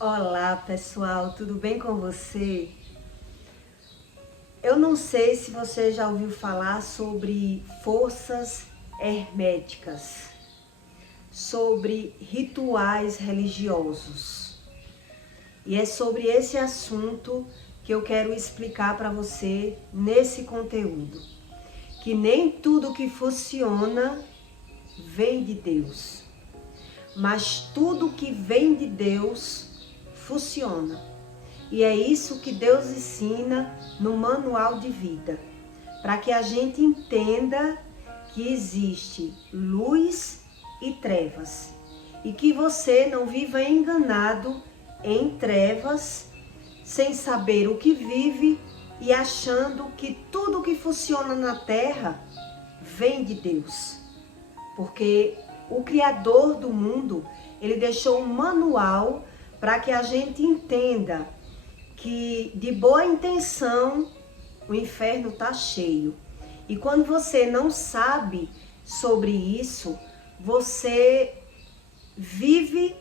Olá pessoal, tudo bem com você? Eu não sei se você já ouviu falar sobre forças herméticas, sobre rituais religiosos. E é sobre esse assunto que eu quero explicar para você nesse conteúdo. Que nem tudo que funciona vem de Deus, mas tudo que vem de Deus funciona. E é isso que Deus ensina no manual de vida, para que a gente entenda que existe luz e trevas, e que você não viva enganado em trevas, sem saber o que vive e achando que tudo que funciona na terra vem de Deus. Porque o Criador do mundo, ele deixou um manual para que a gente entenda que de boa intenção o inferno está cheio. E quando você não sabe sobre isso, você vive,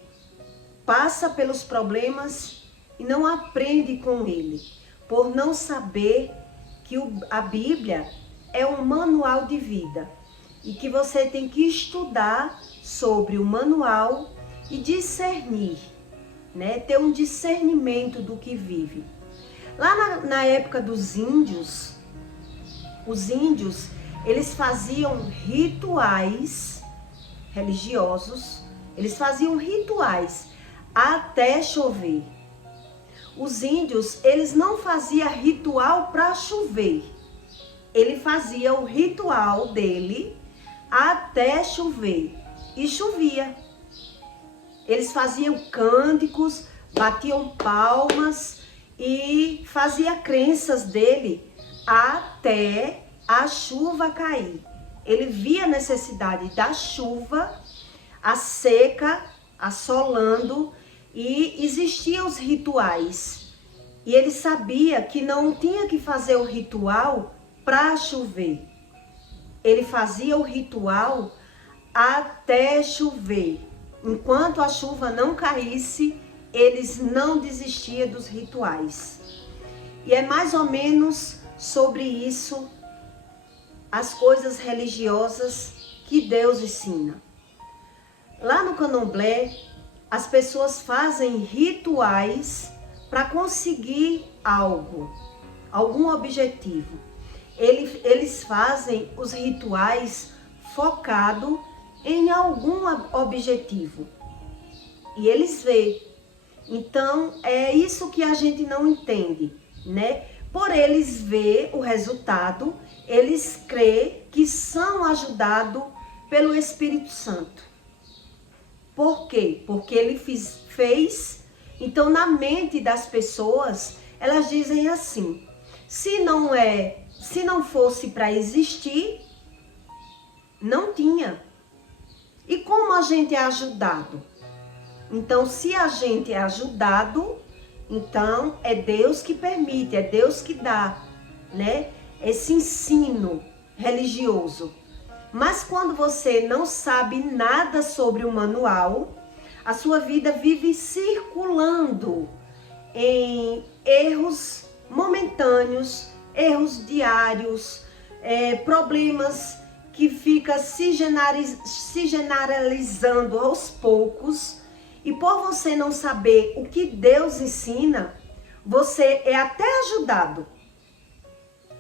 passa pelos problemas e não aprende com ele, por não saber que a Bíblia é um manual de vida e que você tem que estudar sobre o manual e discernir, né? Ter um discernimento do que vive. Lá na época dos índios, os índios, eles faziam rituais religiosos, eles faziam rituais até chover. Os índios, eles não faziam ritual para chover. Ele fazia o ritual dele até chover. E chovia. Eles faziam cânticos, batiam palmas e faziam crenças dele até a chuva cair. Ele via a necessidade da chuva, a seca, assolando, e existiam os rituais. E ele sabia que não tinha que fazer o ritual para chover. Ele fazia o ritual até chover. Enquanto a chuva não caísse, eles não desistiam dos rituais. E é mais ou menos sobre isso as coisas religiosas que Deus ensina. Lá no Candomblé, as pessoas fazem rituais para conseguir algo, algum objetivo. Eles fazem os rituais focado em algum objetivo. E eles veem. Então, é isso que a gente não entende, né? Por eles ver o resultado, eles crêem que são ajudados pelo Espírito Santo. Por quê? Porque ele fez. Então, na mente das pessoas, elas dizem assim: se não fosse para existir, não tinha. E como a gente é ajudado? Então, se a gente é ajudado, então é Deus que permite, é Deus que dá, né? Esse ensino religioso. Mas quando você não sabe nada sobre o manual, a sua vida vive circulando em erros momentâneos, erros diários, problemas que fica se generalizando aos poucos. E por você não saber o que Deus ensina, você é até ajudado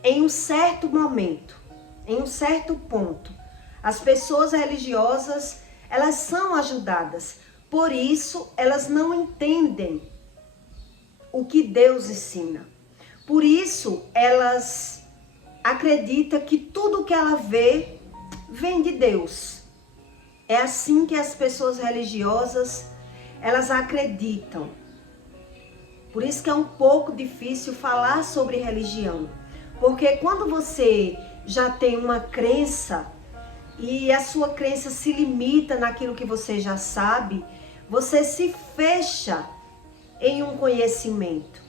em um certo momento, em um certo ponto. As pessoas religiosas, elas são ajudadas. Por isso, elas não entendem o que Deus ensina. Por isso, elas acreditam que tudo que ela vê vem de Deus. É assim que as pessoas religiosas, elas acreditam. Por isso que é um pouco difícil falar sobre religião. Porque quando você já tem uma crença e a sua crença se limita naquilo que você já sabe, você se fecha em um conhecimento.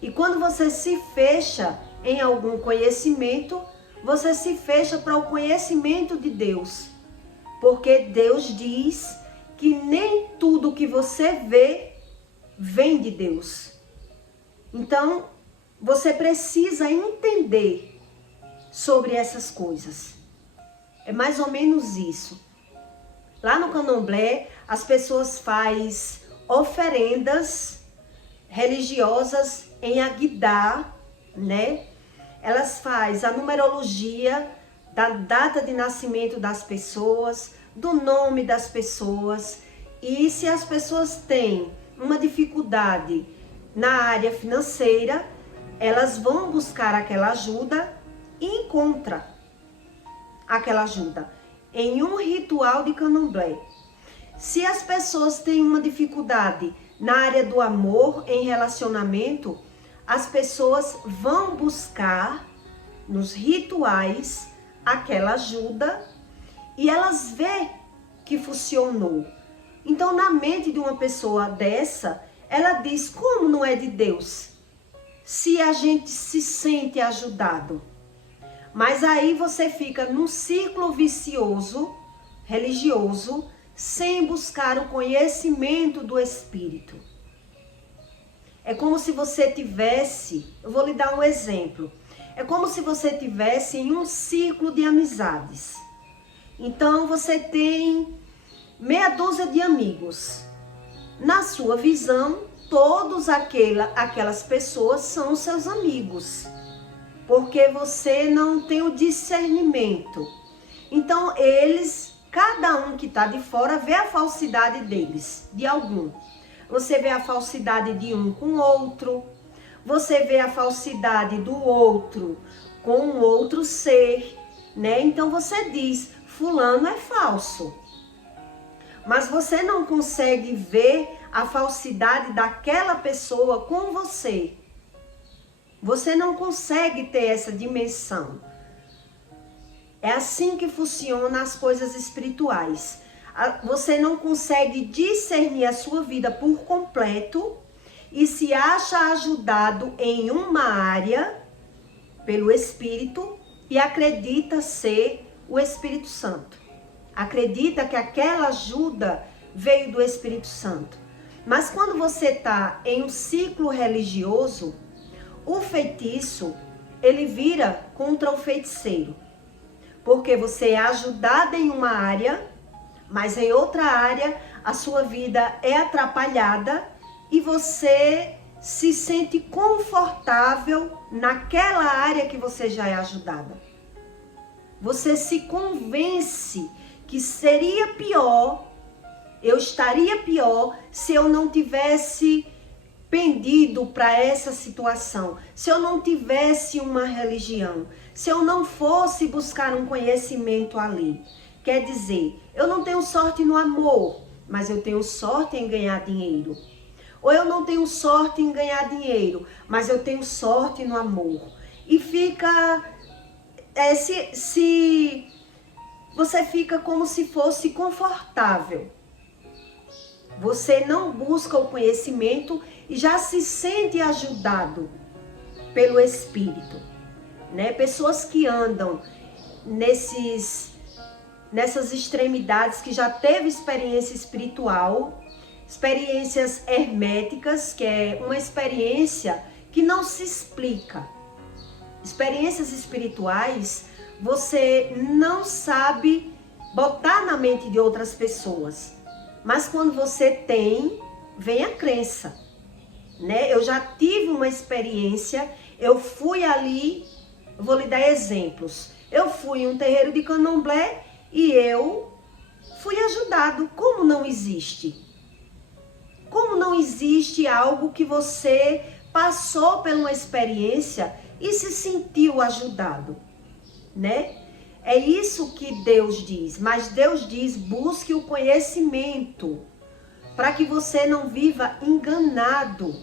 E quando você se fecha em algum conhecimento, você se fecha para o conhecimento de Deus. Porque Deus diz que nem tudo que você vê vem de Deus. Então, você precisa entender sobre essas coisas. É mais ou menos isso. Lá no Candomblé, as pessoas fazem oferendas religiosas em Agdá, né? Elas fazem a numerologia da data de nascimento das pessoas, do nome das pessoas. E se as pessoas têm uma dificuldade na área financeira, elas vão buscar aquela ajuda e encontram aquela ajuda em um ritual de Candomblé. Se as pessoas têm uma dificuldade na área do amor, em relacionamento, as pessoas vão buscar nos rituais aquela ajuda e elas vê que funcionou. Então, na mente de uma pessoa dessa, ela diz: como não é de Deus? Se a gente se sente ajudado. Mas aí você fica num ciclo vicioso, religioso, sem buscar o conhecimento do Espírito. É como se você tivesse, eu vou lhe dar um exemplo. É como se você tivesse em um ciclo de amizades. Então você tem meia dúzia de amigos. Na sua visão, todas aquelas pessoas são seus amigos. Porque você não tem o discernimento. Então eles, cada um que está de fora, vê a falsidade deles, de algum. Você vê a falsidade de um com o outro. Você vê a falsidade do outro com um outro ser, né? Então você diz: fulano é falso. Mas você não consegue ver a falsidade daquela pessoa com você. Você não consegue ter essa dimensão. É assim que funcionam as coisas espirituais. Você não consegue discernir a sua vida por completo e se acha ajudado em uma área pelo Espírito e acredita ser o Espírito Santo. Acredita que aquela ajuda veio do Espírito Santo. Mas quando você está em um ciclo religioso, o feitiço, ele vira contra o feiticeiro. Porque você é ajudada em uma área, mas em outra área a sua vida é atrapalhada e você se sente confortável naquela área que você já é ajudada. Você se convence que seria pior, eu estaria pior se eu não tivesse pendido para essa situação, se eu não tivesse uma religião, se eu não fosse buscar um conhecimento ali. Quer dizer, eu não tenho sorte no amor, mas eu tenho sorte em ganhar dinheiro. Ou eu não tenho sorte em ganhar dinheiro, mas eu tenho sorte no amor. E fica, você fica como se fosse confortável. Você não busca o conhecimento e já se sente ajudado pelo Espírito, né? Pessoas que andam nessas extremidades, que já teve experiência espiritual, experiências herméticas, que é uma experiência que não se explica. Experiências espirituais, você não sabe botar na mente de outras pessoas. Mas quando você tem, vem a crença, né? Eu já tive uma experiência, eu fui ali, eu vou lhe dar exemplos. Eu fui em um terreiro de Candomblé e eu fui ajudado. Como não existe? Como não existe algo que você passou por uma experiência e se sentiu ajudado, né? É isso que Deus diz, mas Deus diz: busque o conhecimento, para que você não viva enganado,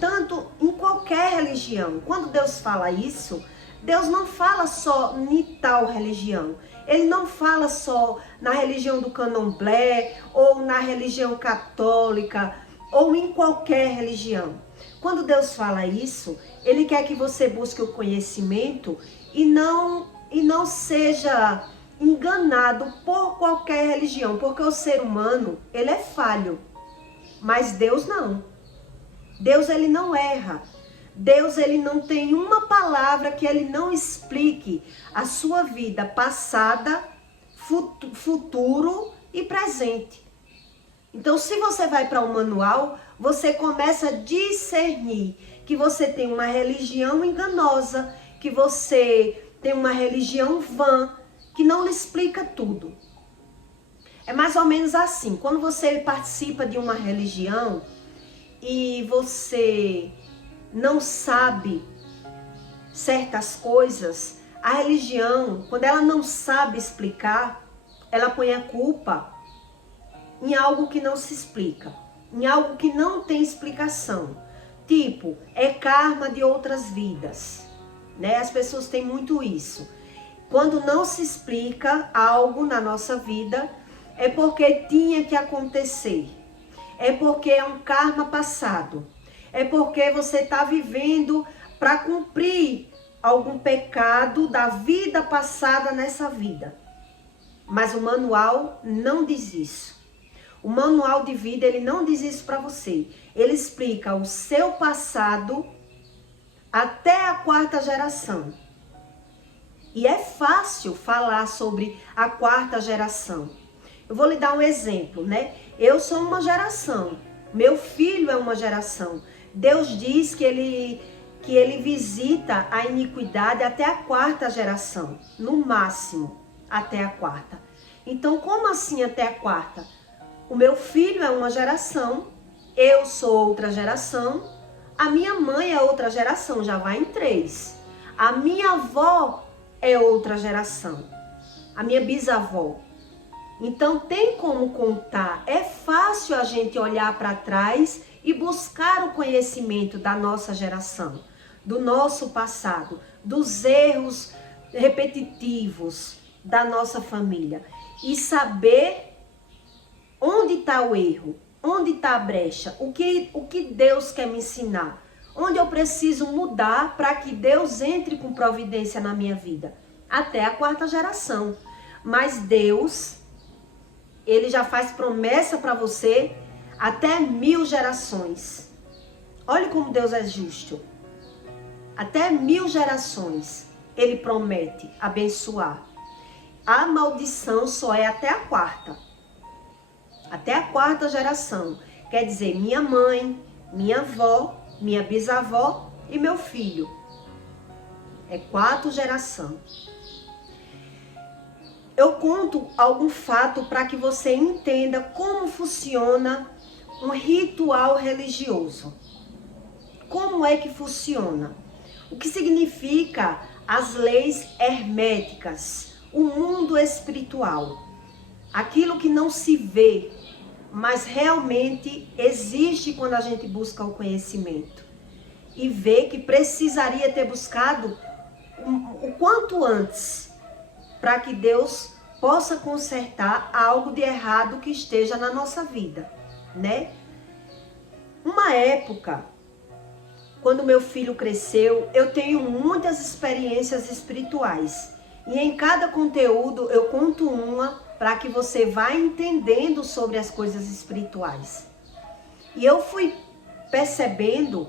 tanto em qualquer religião. Quando Deus fala isso, Deus não fala só em tal religião, Ele não fala só na religião do Candomblé, ou na religião católica, ou em qualquer religião. Quando Deus fala isso, Ele quer que você busque o conhecimento e não seja enganado por qualquer religião, porque o ser humano, ele é falho. Mas Deus não. Deus, ele não erra. Deus, ele não tem uma palavra que ele não explique a sua vida passada, futuro e presente. Então, se você vai para o manual, você começa a discernir que você tem uma religião enganosa, que você tem uma religião vã, que não lhe explica tudo. É mais ou menos assim, quando você participa de uma religião e você não sabe certas coisas, a religião, quando ela não sabe explicar, ela põe a culpa em algo que não se explica, em algo que não tem explicação. Tipo, é karma de outras vidas, né? As pessoas têm muito isso. Quando não se explica algo na nossa vida, é porque tinha que acontecer. É porque é um karma passado. É porque você está vivendo para cumprir algum pecado da vida passada nessa vida. Mas o manual não diz isso. O manual de vida, ele não diz isso para você. Ele explica o seu passado até a 4ª geração. E é fácil falar sobre a 4ª geração. Eu vou lhe dar um exemplo, né? Eu sou uma geração. Meu filho é uma geração. Deus diz que ele visita a iniquidade até a 4ª geração. No máximo, até a 4ª. Então, como assim até a 4ª? O meu filho é uma geração, eu sou outra geração, a minha mãe é outra geração, já vai em 3. A minha avó é outra geração, a minha bisavó. Então tem como contar, é fácil a gente olhar para trás e buscar o conhecimento da nossa geração, do nosso passado, dos erros repetitivos da nossa família e saber onde está o erro, onde está a brecha, o que Deus quer me ensinar, onde eu preciso mudar para que Deus entre com providência na minha vida, até a 4ª geração. Mas Deus, ele já faz promessa para você até 1000 gerações. Olha como Deus é justo. Até 1000 gerações ele promete abençoar. A maldição só é até a 4ª. Até a 4ª geração. Quer dizer, minha mãe, minha avó, minha bisavó e meu filho. É 4 gerações. Eu conto algum fato para que você entenda como funciona um ritual religioso. Como é que funciona? O que significa as leis herméticas, o mundo espiritual. Aquilo que não se vê, mas realmente existe quando a gente busca o conhecimento. E vê que precisaria ter buscado o quanto antes, para que Deus possa consertar algo de errado que esteja na nossa vida, né? Uma época, quando meu filho cresceu, eu tenho muitas experiências espirituais. E em cada conteúdo eu conto uma para que você vá entendendo sobre as coisas espirituais. E eu fui percebendo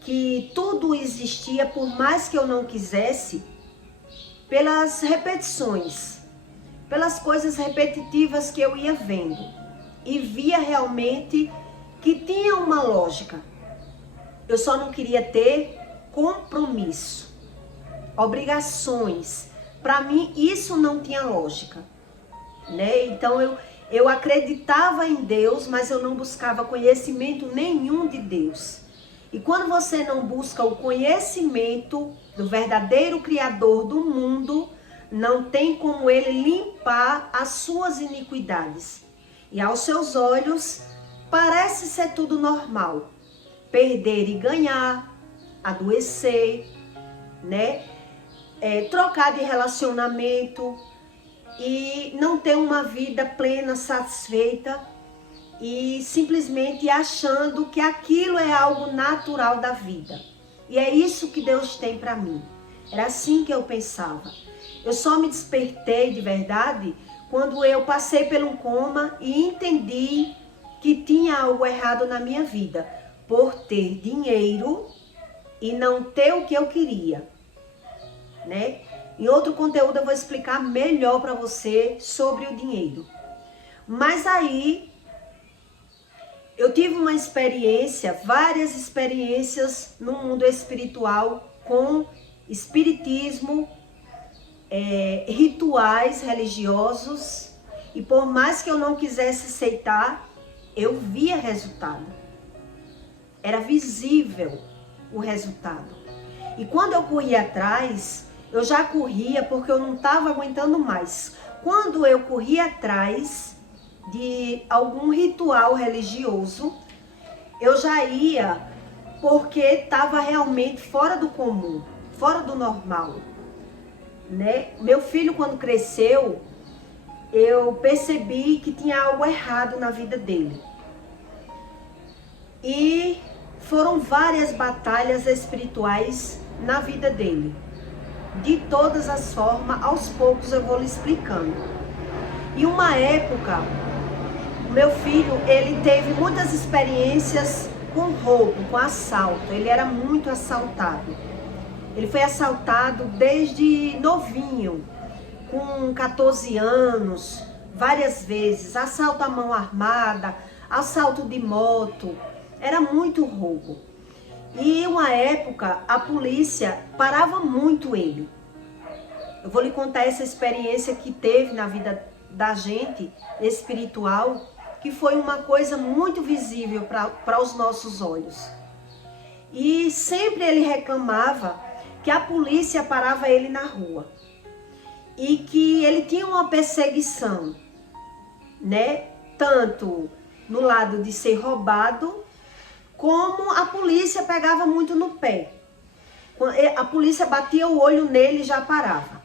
que tudo existia, por mais que eu não quisesse, pelas repetições, pelas coisas repetitivas que eu ia vendo. E via realmente que tinha uma lógica. Eu só não queria ter compromisso, obrigações. Para mim, isso não tinha lógica, né? Então, eu acreditava em Deus, mas eu não buscava conhecimento nenhum de Deus. E quando você não busca o conhecimento do verdadeiro Criador do mundo, não tem como ele limpar as suas iniquidades. E aos seus olhos, parece ser tudo normal. Perder e ganhar, adoecer, né? Trocar de relacionamento e não ter uma vida plena, satisfeita e simplesmente achando que aquilo é algo natural da vida. E é isso que Deus tem para mim. Era assim que eu pensava. Eu só me despertei de verdade quando eu passei por um coma e entendi que tinha algo errado na minha vida, por ter dinheiro e não ter o que eu queria, né? Em outro conteúdo eu vou explicar melhor para você sobre o dinheiro. Mas aí eu tive uma experiência, várias experiências no mundo espiritual com espiritismo, rituais religiosos, e por mais que eu não quisesse aceitar, eu via resultado. Era visível o resultado. E quando eu corria atrás, eu já corria porque eu não estava aguentando mais. Quando eu corria atrás de algum ritual religioso, eu já ia porque estava realmente fora do comum, fora do normal, né? Meu filho, quando cresceu, eu percebi que tinha algo errado na vida dele. E foram várias batalhas espirituais na vida dele. De todas as formas, aos poucos eu vou lhe explicando. E uma época, meu filho, ele teve muitas experiências com roubo, com assalto. Ele era muito assaltado. Ele foi assaltado desde novinho, com 14 anos, várias vezes. Assalto à mão armada, assalto de moto. Era muito roubo. E uma época a polícia parava muito ele. Eu vou lhe contar essa experiência que teve na vida da gente espiritual, que foi uma coisa muito visível para os nossos olhos. E sempre ele reclamava que a polícia parava ele na rua e que ele tinha uma perseguição, né? Tanto no lado de ser roubado, como a polícia pegava muito no pé. A polícia batia o olho nele e já parava.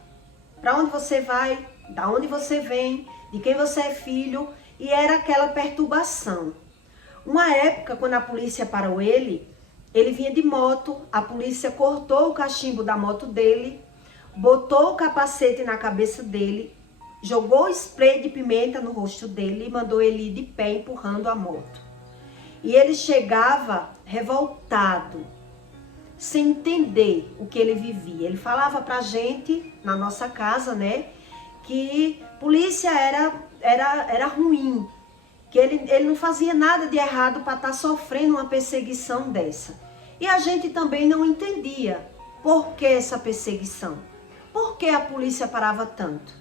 Para onde você vai? Da onde você vem? De quem você é filho? E era aquela perturbação. Uma época, quando a polícia parou ele vinha de moto, a polícia cortou o cachimbo da moto dele, botou o capacete na cabeça dele, jogou spray de pimenta no rosto dele e mandou ele ir de pé empurrando a moto. E ele chegava revoltado, sem entender o que ele vivia. Ele falava pra gente, na nossa casa, né, que polícia era ruim, que ele não fazia nada de errado para estar sofrendo uma perseguição dessa. E a gente também não entendia por que essa perseguição, por que a polícia parava tanto.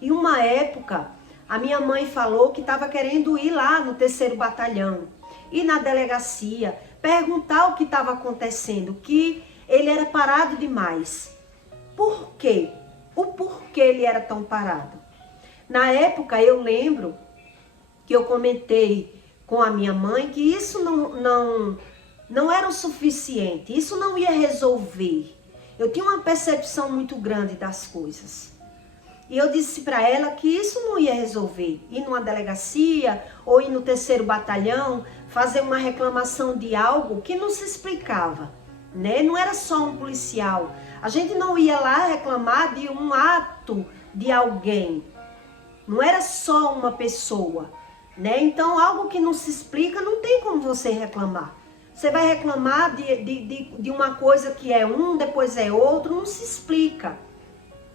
E uma época, a minha mãe falou que estava querendo ir lá no 3º Batalhão, ir na delegacia, perguntar o que estava acontecendo, que ele era parado demais. Por quê? O porquê ele era tão parado. Na época, eu lembro que eu comentei com a minha mãe que isso não era o suficiente, isso não ia resolver. Eu tinha uma percepção muito grande das coisas. E eu disse para ela que isso não ia resolver. Ir numa delegacia ou ir no 3º Batalhão, fazer uma reclamação de algo que não se explicava, né? Não era só um policial. A gente não ia lá reclamar de um ato de alguém. Não era só uma pessoa, né? Então, algo que não se explica, não tem como você reclamar. Você vai reclamar de uma coisa que é um, depois é outro, não se explica.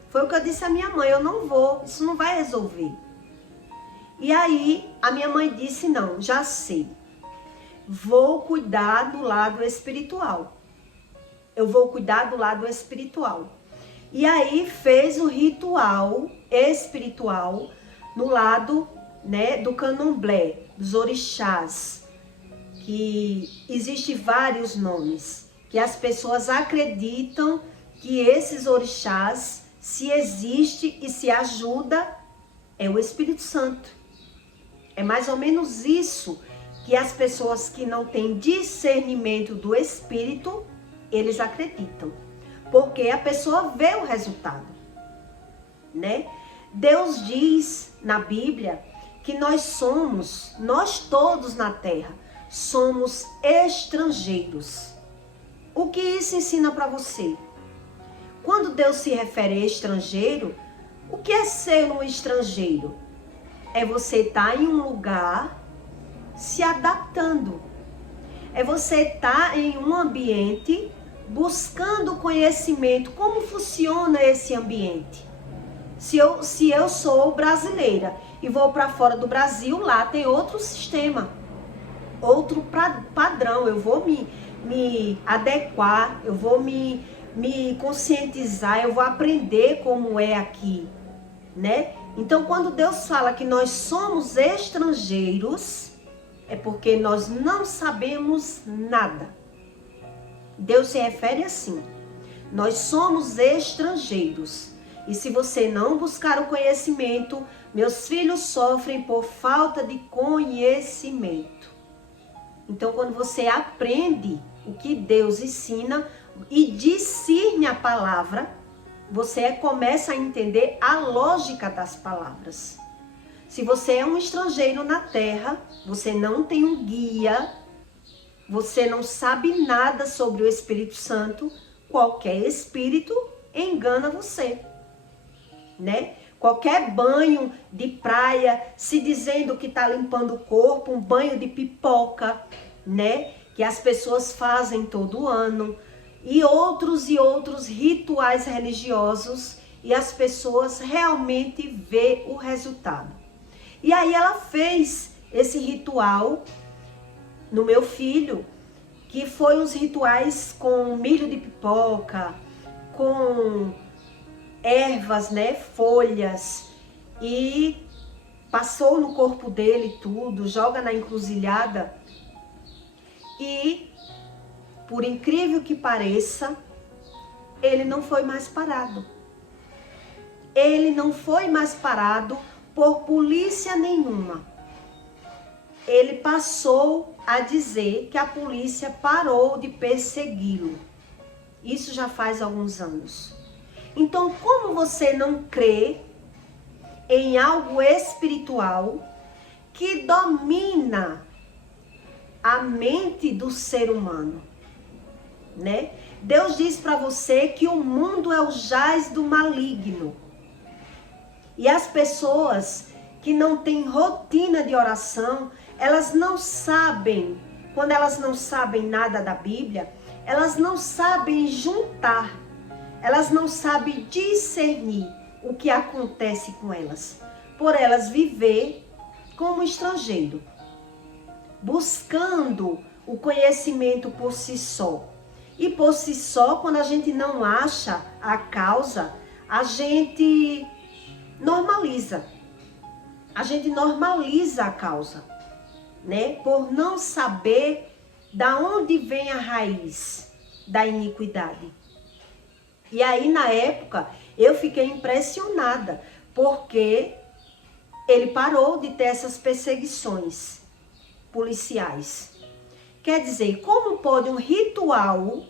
Foi o que eu disse à minha mãe, eu não vou, isso não vai resolver. E aí, a minha mãe disse, não, já sei. Vou cuidar do lado espiritual. Eu vou cuidar do lado espiritual. E aí, fez o ritual espiritual no lado, né, do candomblé, dos orixás, que existe vários nomes, que as pessoas acreditam que esses orixás, se existe e se ajuda, é o Espírito Santo. É mais ou menos isso que as pessoas que não têm discernimento do Espírito, eles acreditam. Porque a pessoa vê o resultado, né? Deus diz na Bíblia que nós todos na terra, somos estrangeiros. O que isso ensina para você? Quando Deus se refere a estrangeiro, o que é ser um estrangeiro? É você estar em um lugar se adaptando. É você estar em um ambiente buscando conhecimento, como funciona esse ambiente. Se eu sou brasileira e vou para fora do Brasil, lá tem outro sistema, outro padrão. Eu vou me adequar, eu vou me conscientizar, eu vou aprender como é aqui, né? Então, quando Deus fala que nós somos estrangeiros, é porque nós não sabemos nada. Deus se refere assim: nós somos estrangeiros. E se você não buscar o conhecimento, meus filhos sofrem por falta de conhecimento. Então, quando você aprende o que Deus ensina e discerne a palavra, você começa a entender a lógica das palavras. Se você é um estrangeiro na terra, você não tem um guia, você não sabe nada sobre o Espírito Santo, qualquer espírito engana você, né? Qualquer banho de praia, se dizendo que está limpando o corpo, um banho de pipoca, né? Que as pessoas fazem todo ano, e outros rituais religiosos, e as pessoas realmente vê o resultado. E aí ela fez esse ritual no meu filho, que foi uns rituais com milho de pipoca, com ervas, né, folhas, e passou no corpo dele tudo, joga na encruzilhada, e por incrível que pareça, ele não foi mais parado. Ele não foi mais parado por polícia nenhuma. Ele passou a dizer que a polícia parou de persegui-lo. Isso já faz alguns anos. Então, como você não crê em algo espiritual que domina a mente do ser humano, né? Deus diz para você que o mundo é o jaz do maligno. E as pessoas que não têm rotina de oração, elas não sabem, quando elas não sabem nada da Bíblia, elas não sabem juntar, elas não sabem discernir o que acontece com elas, por elas viver como estrangeiro, buscando o conhecimento por si só. E por si só, quando a gente não acha a causa, a gente normaliza. A gente normaliza a causa, né? Por não saber da onde vem a raiz da iniquidade. E aí, na época, eu fiquei impressionada, porque ele parou de ter essas perseguições policiais. Quer dizer, como pode um ritual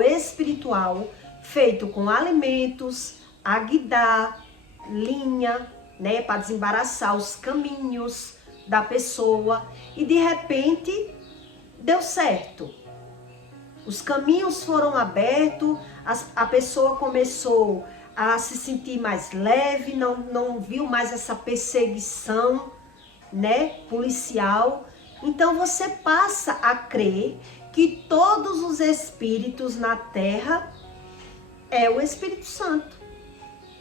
espiritual feito com alimentos, aguidá, linha, né, para desembaraçar os caminhos da pessoa, e de repente deu certo. Os caminhos foram abertos, a pessoa começou a se sentir mais leve, não viu mais essa perseguição, né, policial. Então você passa a crer que todos os espíritos na terra é o Espírito Santo.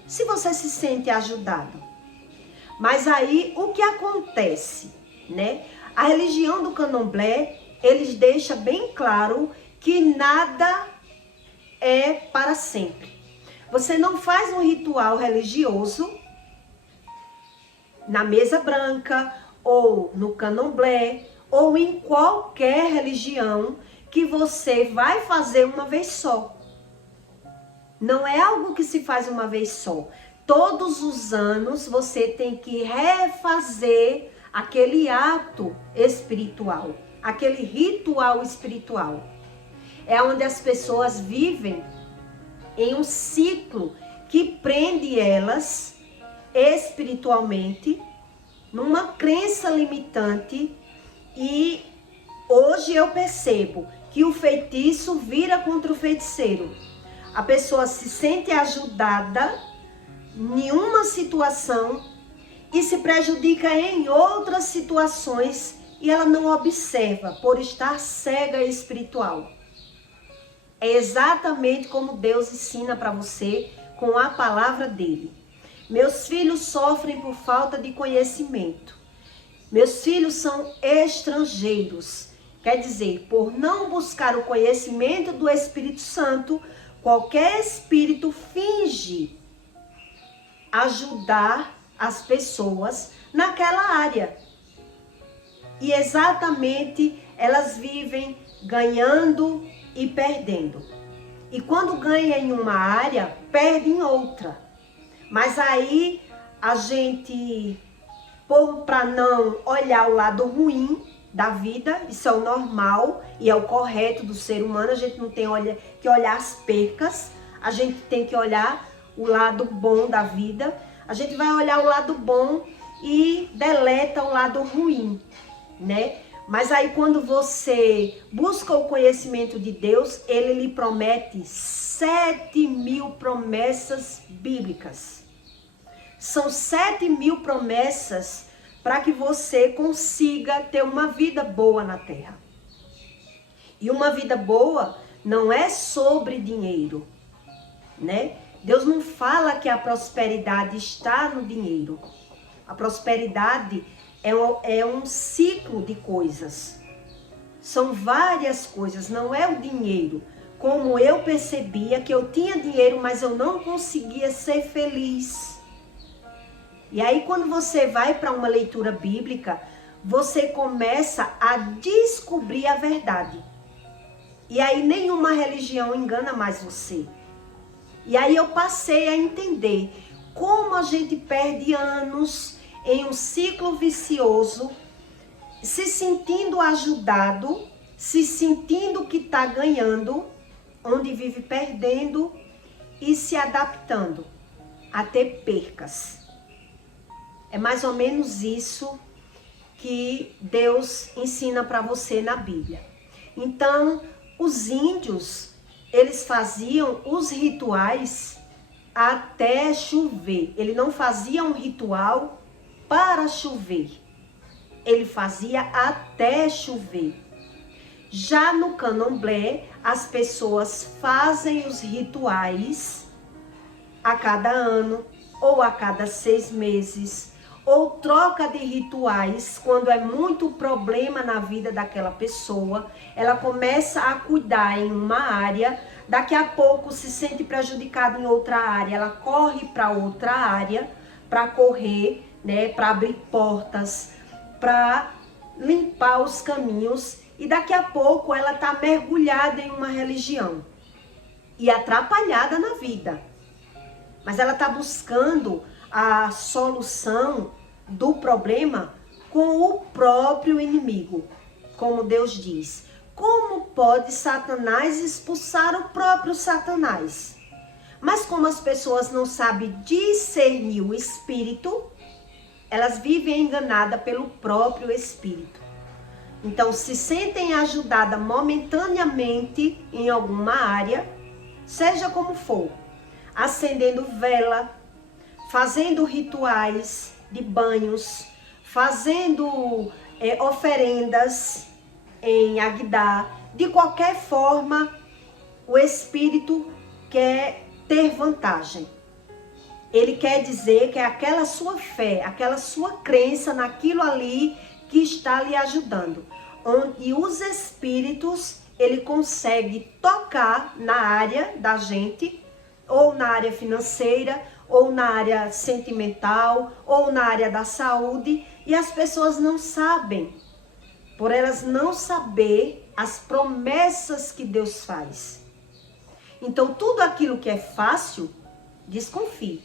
Se você se sente ajudado. Mas aí o que acontece, né? A religião do Candomblé, eles deixam bem claro que nada é para sempre. Você não faz um ritual religioso na mesa branca, ou no Candomblé, ou em qualquer religião que você vai fazer uma vez só. Não é algo que se faz uma vez só. Todos os anos você tem que refazer aquele ato espiritual, aquele ritual espiritual. É onde as pessoas vivem em um ciclo que prende elas espiritualmente, numa crença limitante. E hoje eu percebo que o feitiço vira contra o feiticeiro. A pessoa se sente ajudada em uma situação e se prejudica em outras situações e ela não observa por estar cega espiritual. É exatamente como Deus ensina para você com a palavra dele. Meus filhos sofrem por falta de conhecimento. Meus filhos são estrangeiros. Quer dizer, por não buscar o conhecimento do Espírito Santo, qualquer espírito finge ajudar as pessoas naquela área. E exatamente elas vivem ganhando e perdendo. E quando ganha em uma área, perde em outra. Mas aí a gente, para não olhar o lado ruim da vida, isso é o normal e é o correto do ser humano, a gente não tem que olhar as percas, a gente tem que olhar o lado bom da vida. A gente vai olhar o lado bom e deleta o lado ruim, né? Mas aí quando você busca o conhecimento de Deus, ele lhe promete 7.000 promessas bíblicas. São 7.000 promessas para que você consiga ter uma vida boa na terra. E uma vida boa não é sobre dinheiro, né? Deus não fala que a prosperidade está no dinheiro. A prosperidade é um ciclo de coisas. São várias coisas, não é o dinheiro. Como eu percebia que eu tinha dinheiro, mas eu não conseguia ser feliz. E aí quando você vai para uma leitura bíblica, você começa a descobrir a verdade. E aí nenhuma religião engana mais você. E aí eu passei a entender como a gente perde anos em um ciclo vicioso, se sentindo ajudado, se sentindo que está ganhando, onde vive perdendo e se adaptando a ter percas. É mais ou menos isso que Deus ensina para você na Bíblia. Então, os índios, eles faziam os rituais até chover. Ele não fazia um ritual para chover. Ele fazia até chover. Já no candomblé, as pessoas fazem os rituais a cada ano ou a cada 6 meses, ou troca de rituais quando é muito problema na vida daquela pessoa. Ela começa a cuidar em uma área, daqui a pouco se sente prejudicada em outra área, ela corre para outra área para correr, né, para abrir portas, para limpar os caminhos, e daqui a pouco ela está mergulhada em uma religião e atrapalhada na vida. Mas ela está buscando a solução do problema com o próprio inimigo. Como Deus diz, como pode Satanás expulsar o próprio Satanás? Mas como as pessoas não sabem discernir o espírito, elas vivem enganadas pelo próprio espírito. Então se sentem ajudadas momentaneamente em alguma área, seja como for, acendendo vela, fazendo rituais de banhos, fazendo oferendas em Agdá. De qualquer forma, o espírito quer ter vantagem. Ele quer dizer que é aquela sua fé, aquela sua crença naquilo ali que está lhe ajudando. E os espíritos, ele consegue tocar na área da gente, ou na área financeira, ou na área sentimental, ou na área da saúde, e as pessoas não sabem. Por elas não saber as promessas que Deus faz. Então, tudo aquilo que é fácil, desconfie.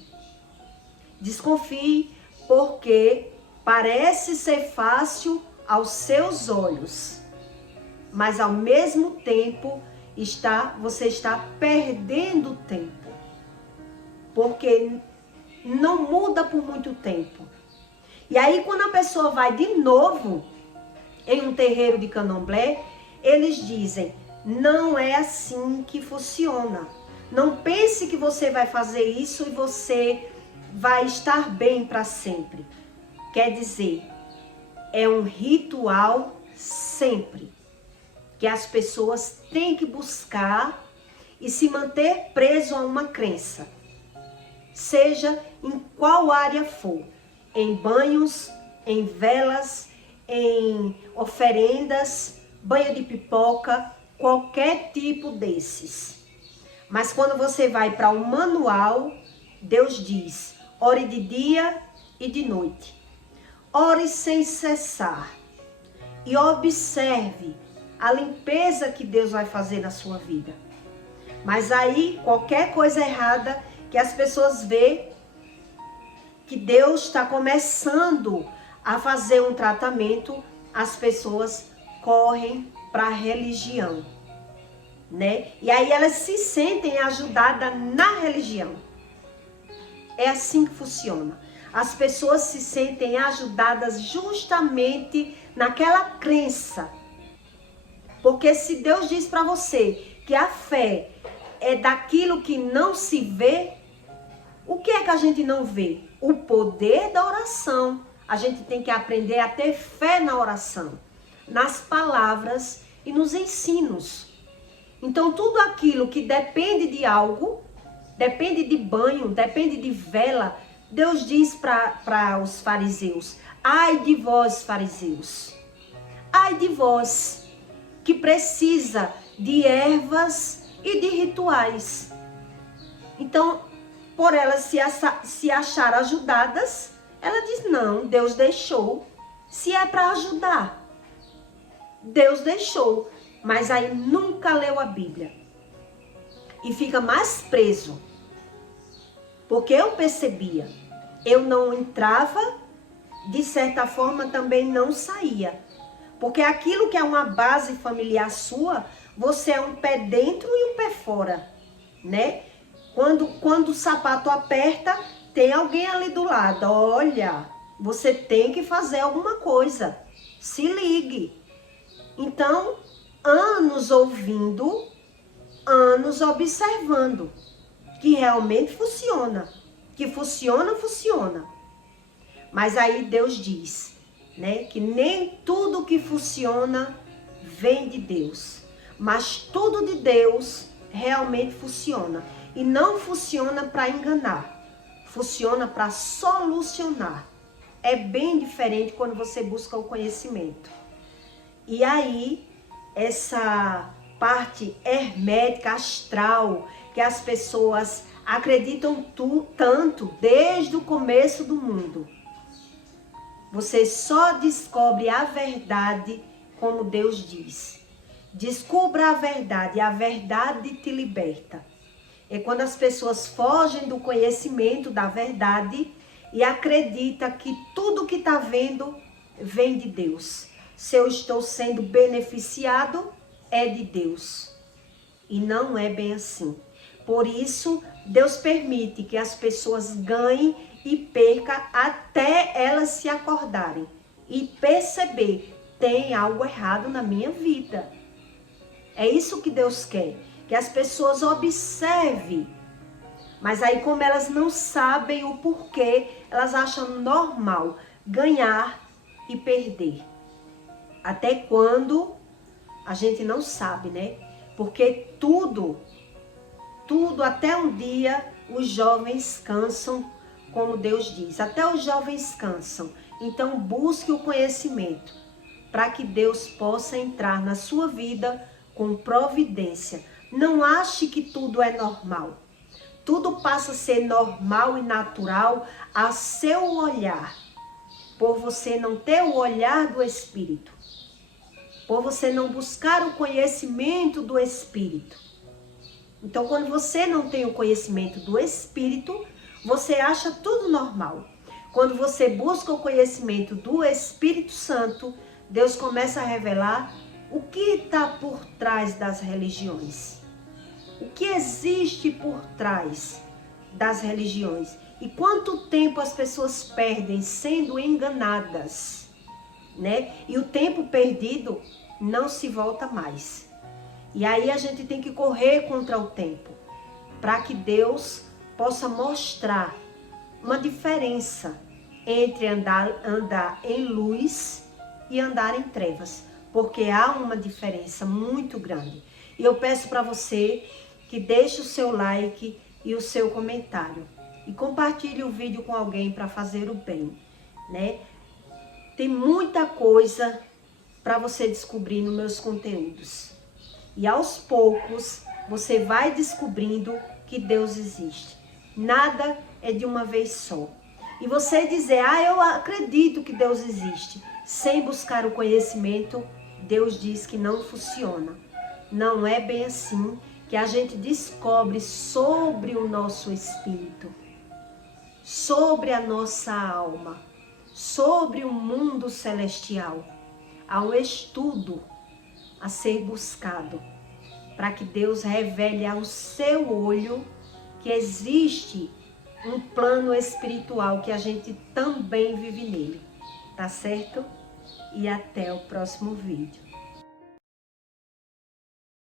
Desconfie porque parece ser fácil aos seus olhos, mas ao mesmo tempo você está perdendo tempo. Porque não muda por muito tempo. E aí quando a pessoa vai de novo em um terreiro de candomblé, eles dizem, não é assim que funciona. Não pense que você vai fazer isso e você vai estar bem para sempre. quer dizer, é um ritual sempre, que as pessoas têm que buscar e se manter preso a uma crença, seja em qual área for, em banhos, em velas, em oferendas, banho de pipoca, qualquer tipo desses. Mas quando você vai para o manual, Deus diz, ore de dia e de noite. Ore sem cessar e observe a limpeza que Deus vai fazer na sua vida. Mas aí, qualquer coisa errada que as pessoas veem, que Deus está começando a fazer um tratamento, as pessoas correm para a religião, né? E aí elas se sentem ajudadas na religião. É assim que funciona. As pessoas se sentem ajudadas justamente naquela crença. Porque se Deus diz para você que a fé é daquilo que não se vê, o que é que a gente não vê? O poder da oração. A gente tem que aprender a ter fé na oração, nas palavras e nos ensinos. Então, tudo aquilo que depende de algo, depende de banho, depende de vela, Deus diz para os fariseus, ai de vós, fariseus, ai de vós, que precisa de ervas e de rituais. Então, por elas se achar ajudadas, ela diz, não, Deus deixou, se é para ajudar. Deus deixou, mas aí nunca leu a Bíblia. E fica mais preso. Porque eu percebia, eu não entrava, de certa forma também não saía. Porque aquilo que é uma base familiar sua, você é um pé dentro e um pé fora, né? Quando o sapato aperta, tem alguém ali do lado. Olha, você tem que fazer alguma coisa. Se ligue. Então, anos ouvindo, anos observando. Que realmente funciona. Que funciona, funciona. Mas aí Deus diz, né, que nem tudo que funciona vem de Deus. Mas tudo de Deus realmente funciona. E não funciona para enganar. Funciona para solucionar. É bem diferente quando você busca o conhecimento. E aí, essa parte hermética, astral, que as pessoas acreditam tanto desde o começo do mundo. Você só descobre a verdade como Deus diz. Descubra a verdade, e a verdade te liberta. É quando as pessoas fogem do conhecimento da verdade e acreditam que tudo que está vendo vem de Deus. Se eu estou sendo beneficiado, é de Deus. E não é bem assim. Por isso, Deus permite que as pessoas ganhem e percam até elas se acordarem e perceber, tem algo errado na minha vida. É isso que Deus quer, que as pessoas observem. Mas aí, como elas não sabem o porquê, elas acham normal ganhar e perder. Até quando a gente não sabe, né? Porque tudo, até um dia, os jovens cansam, como Deus diz. Até os jovens cansam. Então, busque o conhecimento para que Deus possa entrar na sua vida com providência. Não ache que tudo é normal. Tudo passa a ser normal e natural a seu olhar, por você não ter o olhar do Espírito, por você não buscar o conhecimento do Espírito. Então, quando você não tem o conhecimento do Espírito, você acha tudo normal. Quando você busca o conhecimento do Espírito Santo, Deus começa a revelar o que está por trás das religiões. O que existe por trás das religiões? E quanto tempo as pessoas perdem sendo enganadas, né? E o tempo perdido não se volta mais. E aí a gente tem que correr contra o tempo, para que Deus possa mostrar uma diferença entre andar em luz e andar em trevas, porque há uma diferença muito grande. E eu peço para você que deixe o seu like e o seu comentário e compartilhe o vídeo com alguém para fazer o bem, né? Tem muita coisa para você descobrir nos meus conteúdos. E aos poucos você vai descobrindo que Deus existe. Nada é de uma vez só. E você dizer, eu acredito que Deus existe, sem buscar o conhecimento, Deus diz que não funciona. Não é bem assim que a gente descobre sobre o nosso espírito, sobre a nossa alma, sobre o mundo celestial. Há um estudo a ser buscado para que Deus revele ao seu olho que existe um plano espiritual que a gente também vive nele. Tá certo? E até o próximo vídeo.